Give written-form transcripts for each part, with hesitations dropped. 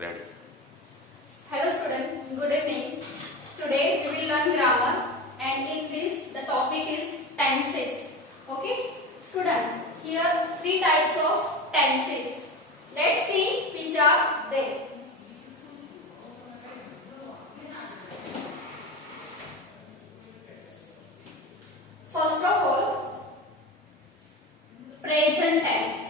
ready. Hello student, good evening. Today we will learn grammar and in this the topic is tenses. Okay? Student, here three types of tenses. Let's see which are they. First of all, present tense.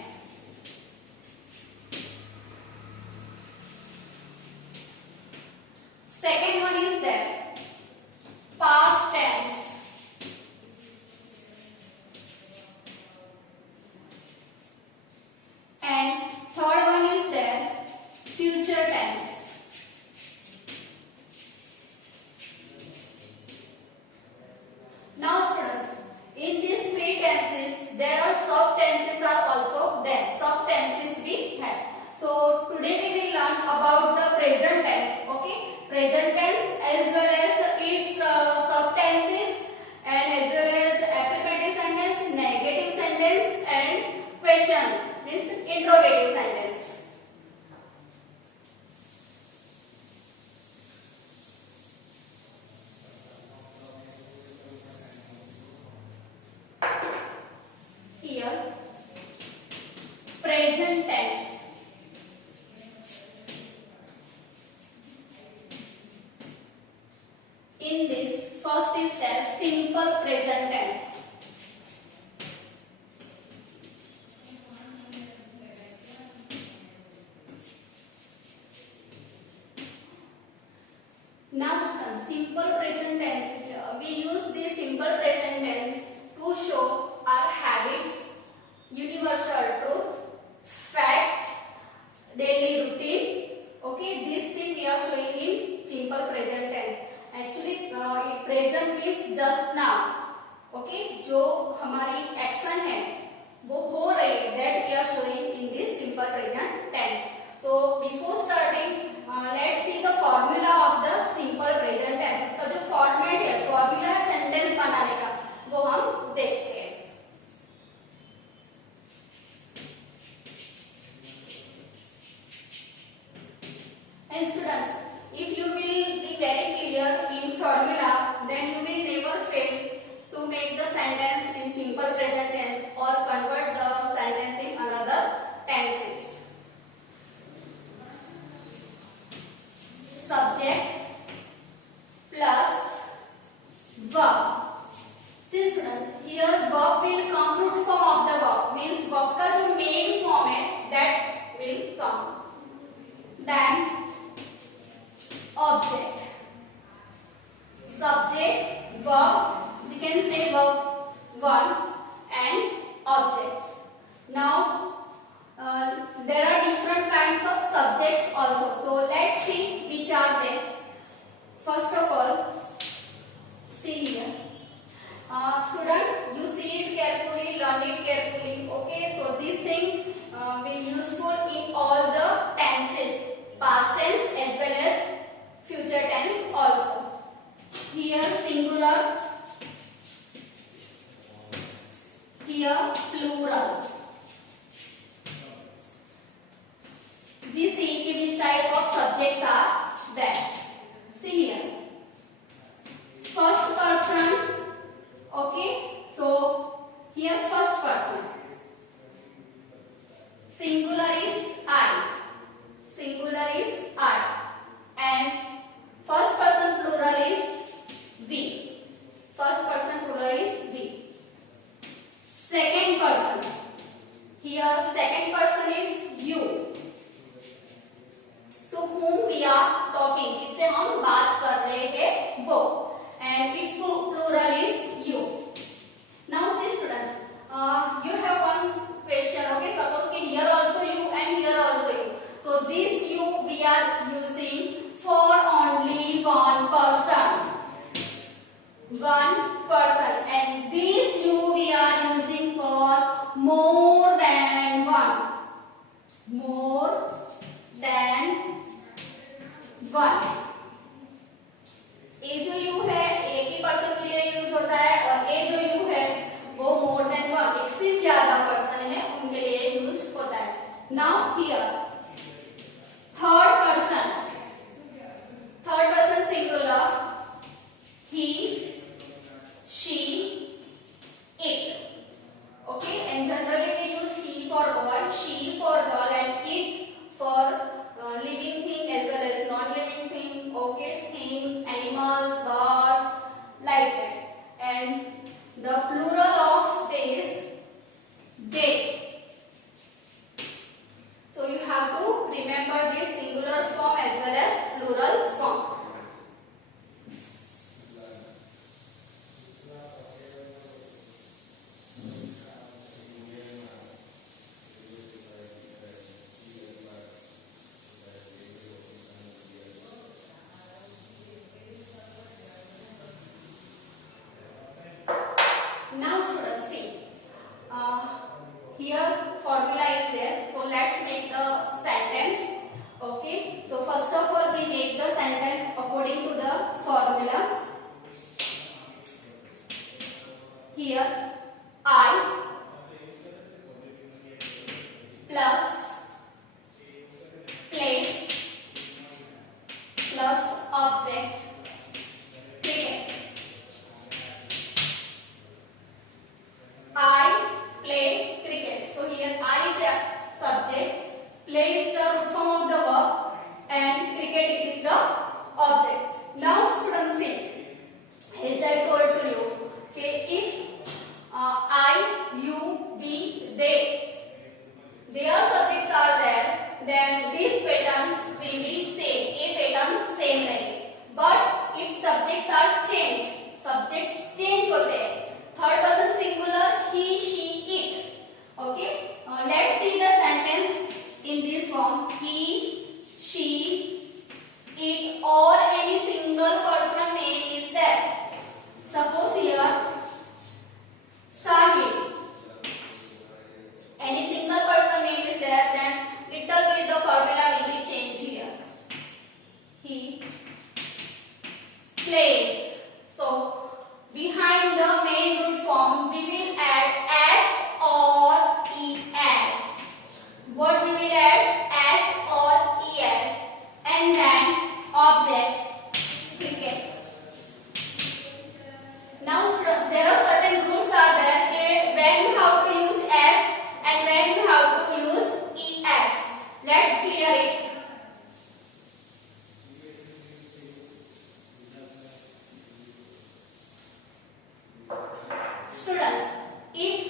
Second one is there, past tense. And third one is there, future tense. Now students, in these three tenses, there are sub tenses are also there. Sub tenses we have. So today we will learn about the present tense. Okay, present tense as well as its sub tenses and as well as affirmative sentence, negative sentence, and question means interrogative sentence. Here, present tense. In this, first is there simple present tense. Now, simple present tense. We use this simple present tense to show our habits, universal truth, fact, daily routine. Okay, this thing we are showing in simple present tense. Actually, present means just now. Okay, जो हमारी action है वो हो रही है, that we are showing in this simple present tense. So before starting, let's see the formula of the simple present tense. इसका जो format है, formula है sentence बनाने का, वो हम देखते हैं. And students, if you will be very clear in formula, then you will never fail to make the sentence in simple present tense or convert the sentence in another tenses. Subject plus verb. See students, here verb will come, root form of the verb means verb का जो main form है that will come. Then object, subject, verb, we can say verb 1 and object. Now there are different kinds of subjects also. So let's see which are they. First of all, see here. Student, you see it carefully, learn it carefully. Okay, so this thing will useful in all the tenses, past tense as well as future tense also. Here singular, here plural. We see which type of subjects are there. See here. First person. Okay. So here first person. Singular is I. Singular is I. And first person plural is we. First person plural is we. Second person. Here second person is you. To whom we are talking. जिससे हम बात कर रहे हैं वो. And its plural is you. Now see students, you have one question. Okay, suppose कि here also you and here also you. So this you we are using for only one person. One person. And this you we are using for more than one. More than one. ये जो you है एक ही person के लिए use होता है और ये जो यू है वो मोर देन वन, एक से ज्यादा पर्सन है उनके लिए यूज होता है. Now here third person first of all we make the sentence according to the formula. Here I plus play plus object cricket. I play cricket. So here I is a subject, play is the root form of the verb, and cricket it is the object. Now students see, as I told to you, okay, if I, you, we, their subjects are there, then this pattern will be same, a pattern same रहेगी. But if subjects are changed, subjects change होते हैं, third person singular he, she, it. Okay, let's see the sentence in this form: he, she, it, or any single person name is there. Suppose here Sahil. Any single person name is there, then little bit the formula will be changed here. He plays. So behind the main root form we will add s or es. What we will add? S or es, and then object cricket. Now there are certain rules are there, when you have to use s and when you have to use es. Let's clear it. Students, if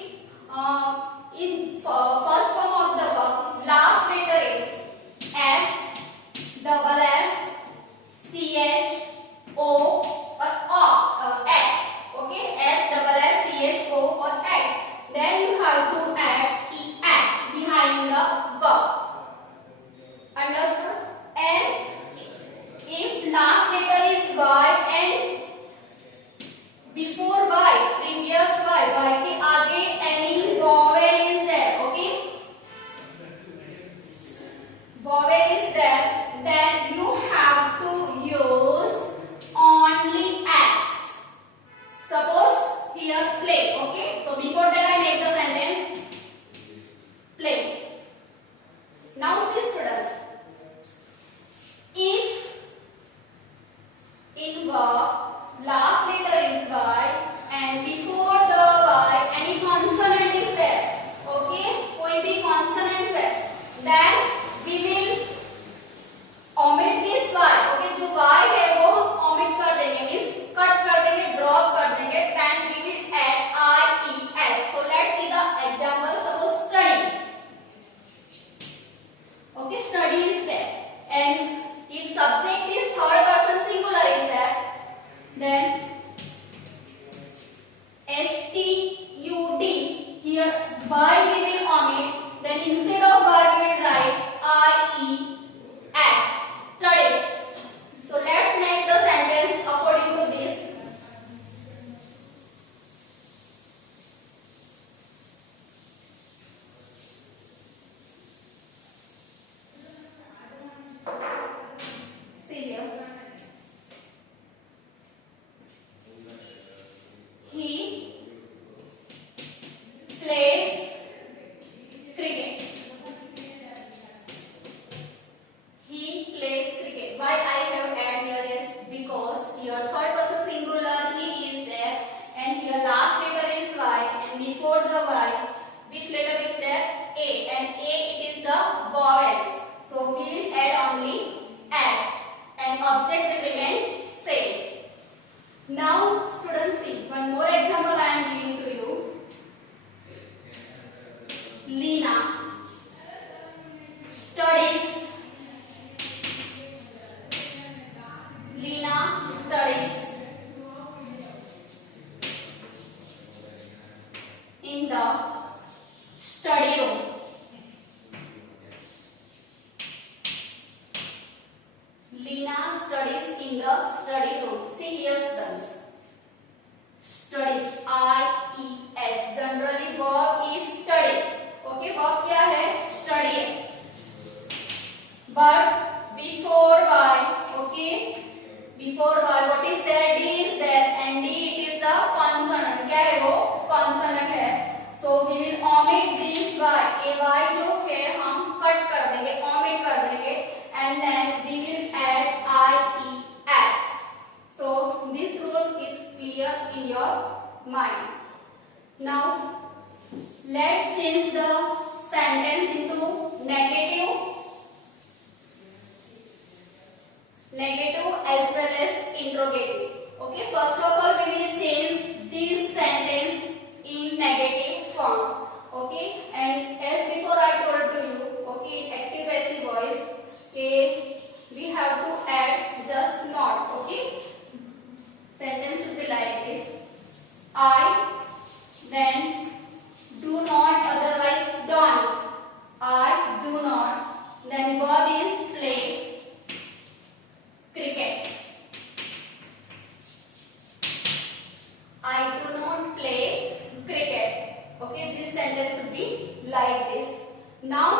in first form of the verb last letter is s, double s, ch, o or x, okay, s, double s, ch, o or x, then you have to add es behind the verb. Understood? And if last letter is y and before y, previous y के आगे any vowel is there, okay? Vowel is there, then you have to use only s. Suppose here play, okay? So before that I make the sentence plays. Now see students, if in verb last letter is y and before the y any consonant is there, okay, कोई भी consonant है, then we will omit this y, okay, जो y है वो हम omit कर देंगे, means cut कर देंगे, drop कर देंगे, then we will add ies. So let's see the example. Suppose study, okay, study is there, and if subject is third person singular is there, then stud, here y we will omit, then instead of y we will write ies, studies. So let's make the sentence according to this. See here, he plays cricket. He plays cricket. Why I have add here is because here third person singular he is there, and here last letter is y, and before the y which letter is there? A, and A it is the vowel. So we will add only s, and object will remain same. Now students see, one more example I am giving to you. Lina studies. Lina studies in the study room. Lina studies in the study room. See here students. Studies, IES. Generally verb is study. Okay, verb क्या है? Study है. But before and then we will add IES. So this rule is clear in your mind. Now let's change the sentence into negative as well as interrogative. Okay, first of all we will change this sentence in negative form. Okay, and as before I told to you, okay, in active passive voice, okay, we have to add just not. Okay, sentence should be like this: I, then do not, otherwise don't. I do not, then verb is play cricket. I do not play cricket. Okay, this sentence should be like this. Now,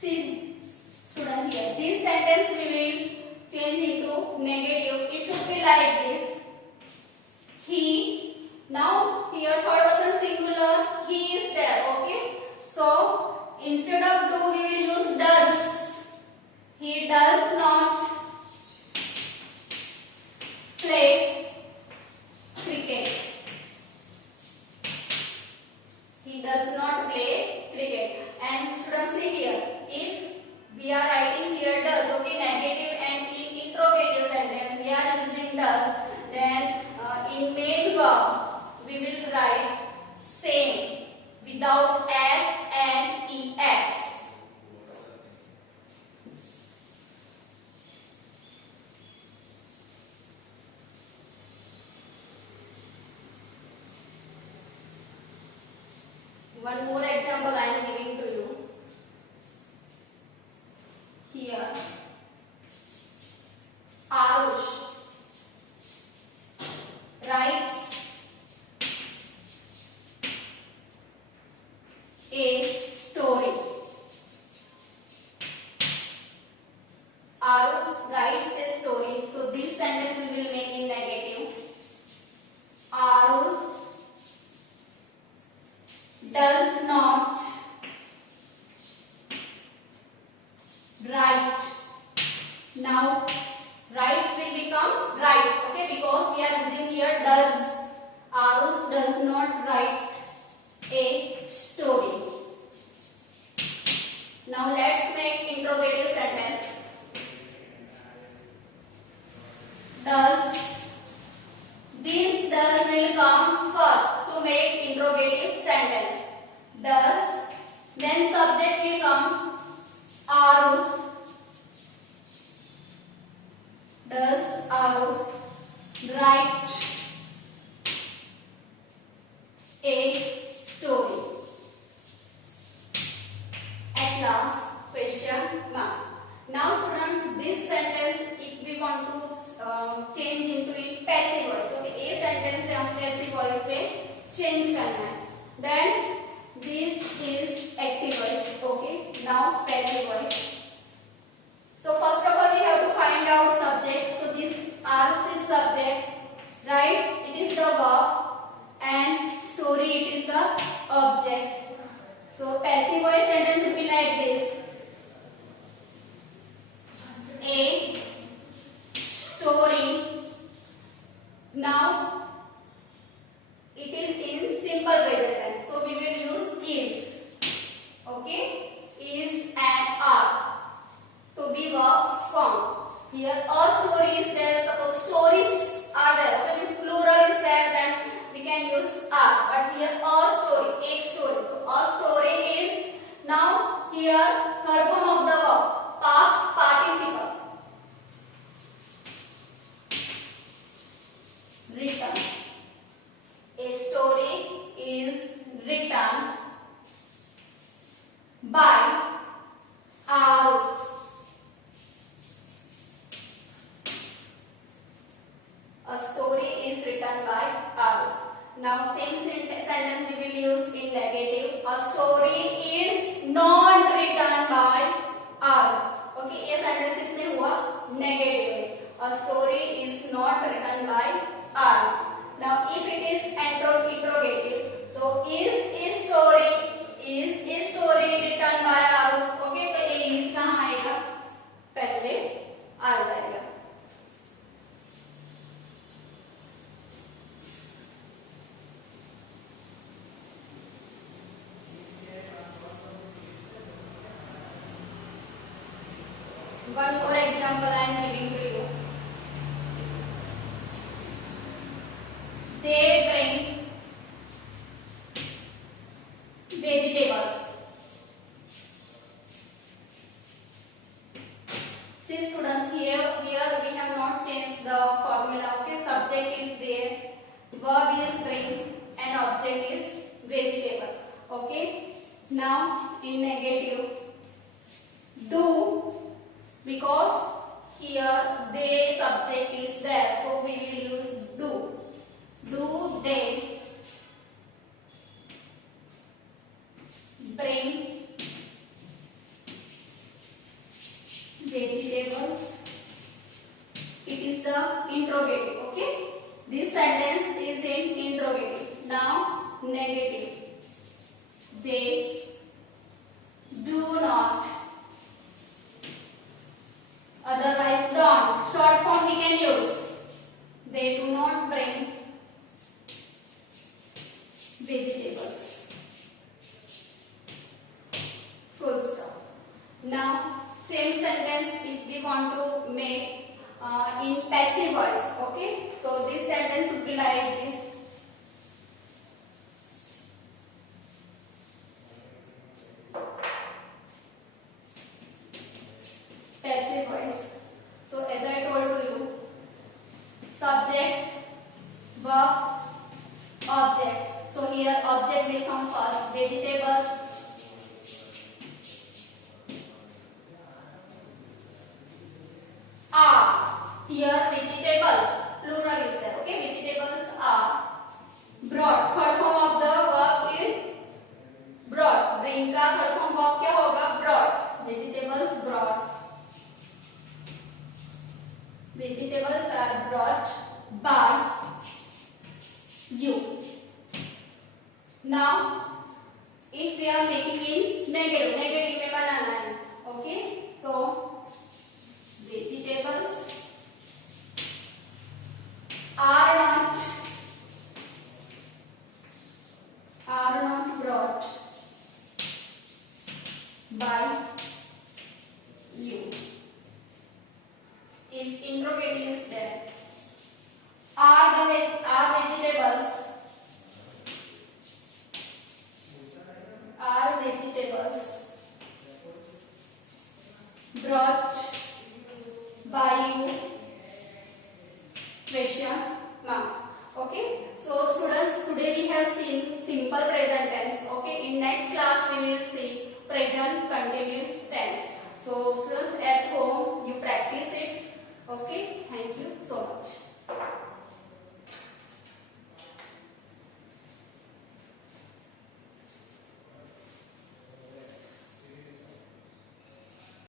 see, students here, this sentence we will change into negative. It should be like this. He, now here third person singular, he is there. Okay, so instead of do we will use does. He does not play cricket. He does not play cricket. And students see here, if we are writing here does, okay, negative, and in interrogative sentence we are using does, then in main verb we will write same without s and es. One more example I am giving to you. Here, Arush writes a story. Arush writes a story. So this sentence we will make in negative. Arush does not write. Now writes will become write, okay, because we are using here does. Arush does not write a story. Now let's make interrogative sentence. Does, this does will come first to make interrogative sentence. Does, then subject will come Arush. Does Arush write a story? At last, question mark. Now students, this sentence if we want to change into in passive voice, okay, ये sentence से हम passive voice में change करना है. Then this is active voice, okay. Now passive voice. So first of all we have to find out subject. So this Arush is subject, right? It is the verb, and story it is the object. So passive voice sentence should be like this: a story. Now it is in simple present tense, so we will use is. Okay, is and are to be verb form. Here a story is there. Suppose stories are there, okay, means plural is there, then we can use are. But here a story, एक story. So a story is, now here third form of the verb, past participle. Written. A story is written by Arush. A story is written by Arush. Now same sentence we will use in negative. A story is not written by Arush. Okay, ये sentence इसमें हुआ negative है. A story is not written by Arush. Now if it is interrogative, so is a story written by Arush. Okay, तो ये is कहाँ आएगा? one more example I am giving to you. They bring vegetables. See students, here we have not changed the formula. Okay, subject is there, verb is bring, and object is vegetable. Okay, now in negative, do, because here they subject is there, so we will use do. Do they bring vegetables? It is the interrogative. Okay, this sentence is in interrogative. Now negative, they do not, otherwise don't, short form we can use. They do not bring vegetables. Full stop. Now same sentence if we want to make in passive voice. Okay, so this sentence would be like this. Passive voice. So as I told to you, subject, verb, object. So here object will come first. Vegetables. Are. Here vegetables, plural is there. Okay, vegetables are brought. Third form of the verb is brought. Bring का third form verb क्या होगा? Brought. Vegetables brought. Vegetables are brought by you. Now if we are making in negative, negative में बनाना है. Okay, so vegetables are not brought by you. If interrogative is there, are vegetables brought by you? Question mark. Okay, so students, today we have seen simple present tense. Okay, in next class we will see present continuous tense. So students, at home you practice it. Okay.